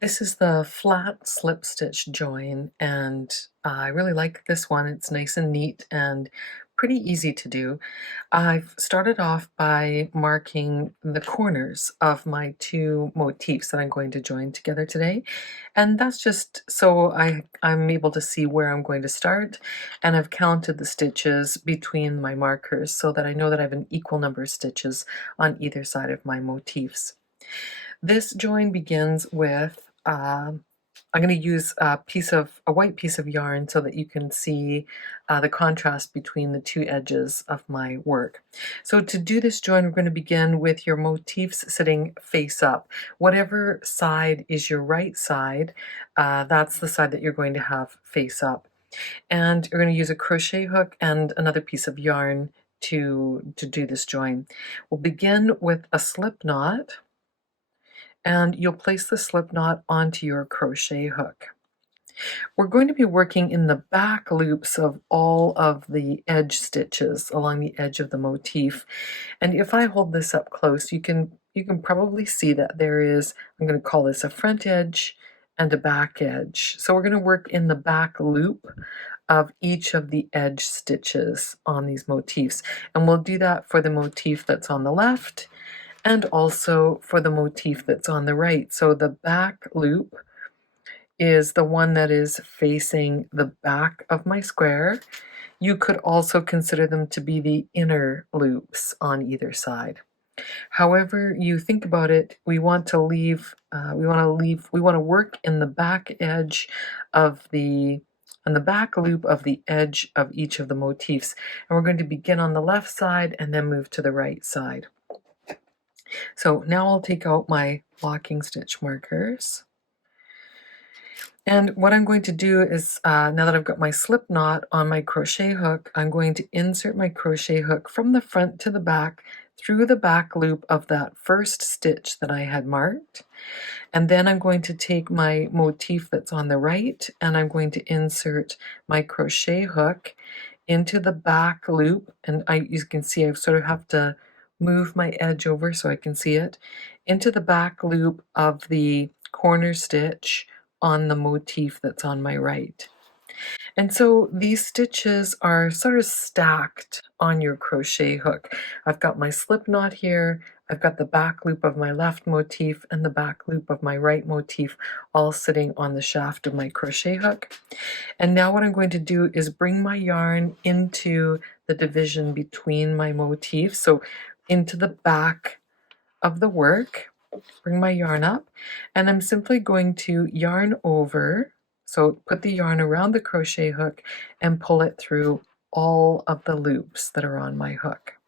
This is the flat slip stitch join, and I really like this one. It's nice and neat and pretty easy to do. I've started off by marking the corners of my two motifs that I'm going to join together today, and that's just so I'm able to see where I'm going to start, and I've counted the stitches between my markers so that I know that I have an equal number of stitches on either side of my motifs. This join begins with I'm going to use a white piece of yarn so that you can see the contrast between the two edges of my work. So to do this join, we're going to begin with your motifs sitting face up. Whatever side is your right side, that's the side that you're going to have face up. And you're going to use a crochet hook and another piece of yarn to do this join. We'll begin with a slip knot, and you'll place the slip knot onto your crochet hook. We're going to be working in the back loops of all of the edge stitches along the edge of the motif. And if I hold this up close, you can probably see that there is, I'm going to call this a front edge and a back edge. So we're going to work in the back loop of each of the edge stitches on these motifs. And we'll do that for the motif that's on the left and also for the motif that's on the right. So the back loop is the one that is facing the back of my square. You could also consider them to be the inner loops on either side. However you think about it, we want to work in the back edge of on the back loop of the edge of each of the motifs. And we're going to begin on the left side and then move to the right side. So now I'll take out my locking stitch markers. And what I'm going to do is, now that I've got my slip knot on my crochet hook, I'm going to insert my crochet hook from the front to the back through the back loop of that first stitch that I had marked. And then I'm going to take my motif that's on the right, and I'm going to insert my crochet hook into the back loop. And you can see I sort of have to move my edge over so I can see it, into the back loop of the corner stitch on the motif that's on my right. And so these stitches are sort of stacked on your crochet hook. I've got my slip knot here, I've got the back loop of my left motif and the back loop of my right motif all sitting on the shaft of my crochet hook. And now what I'm going to do is bring my yarn into the division between my motifs, so into the back of the work. Bring my yarn up, and I'm simply going to yarn over, so put the yarn around the crochet hook and pull it through all of the loops that are on my hook.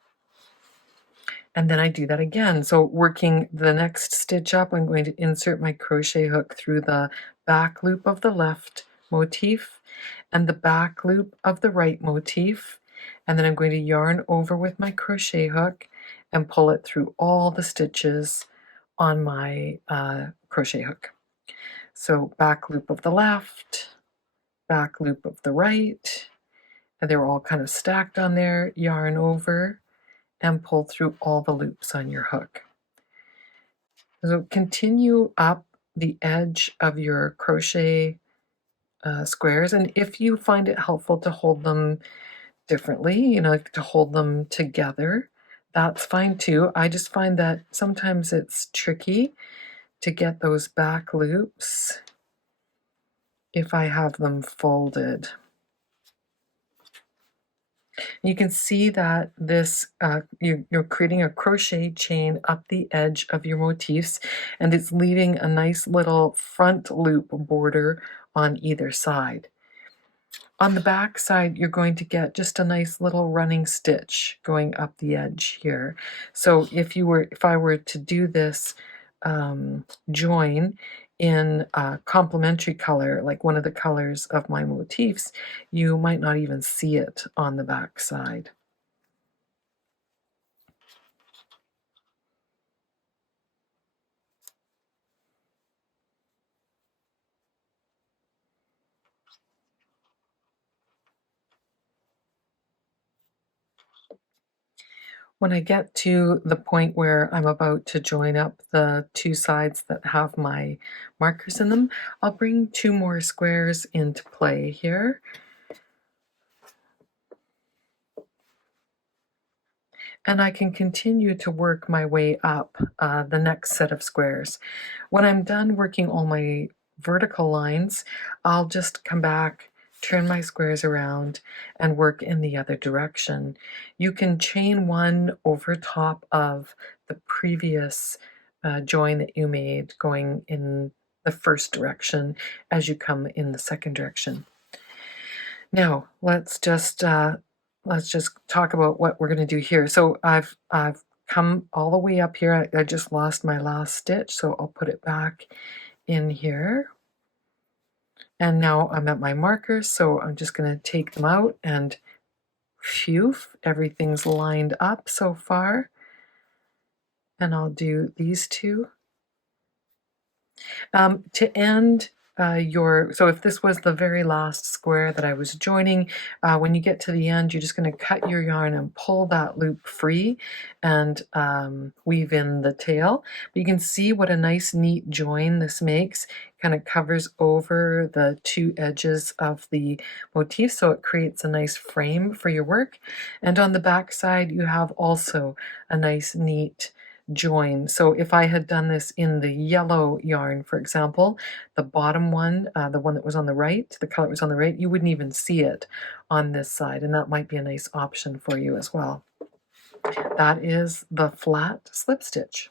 And then I do that again. So working the next stitch up, I'm going to insert my crochet hook through the back loop of the left motif and the back loop of the right motif, and then I'm going to yarn over with my crochet hook and pull it through all the stitches on my crochet hook. So back loop of the left, back loop of the right, and they're all kind of stacked on there. Yarn over and pull through all the loops on your hook. So continue up the edge of your crochet squares, and if you find it helpful to hold them differently, to hold them together, that's fine too. I just find that sometimes it's tricky to get those back loops if I have them folded. You can see that this you're creating a crochet chain up the edge of your motifs, and it's leaving a nice little front loop border on either side. On the back side, you're going to get just a nice little running stitch going up the edge here. So if I were to do this join in a complementary color, like one of the colors of my motifs, you might not even see it on the back side. When I get to the point where I'm about to join up the two sides that have my markers in them, I'll bring 2 more squares into play here. And I can continue to work my way up the next set of squares. When I'm done working all my vertical lines, I'll just come back, turn my squares around, and work in the other direction. You can chain one over top of the previous join that you made going in the first direction as you come in the second direction. Now let's just talk about what we're going to do here. So I've come all the way up here. I just lost my last stitch, so I'll put it back in here. And now I'm at my markers, so I'm just going to take them out, and phew, everything's lined up so far. And I'll do these two. To end so if this was the very last square that I was joining, when you get to the end, you're just going to cut your yarn and pull that loop free and weave in the tail. But you can see what a nice neat join this makes. It kind of covers over the two edges of the motif, so it creates a nice frame for your work. And on the back side, you have also a nice neat join. So if I had done this in the yellow yarn, for example, the bottom one, the one that was on the right, the color that was on the right, you wouldn't even see it on this side, and that might be a nice option for you as well. That is the flat slip stitch.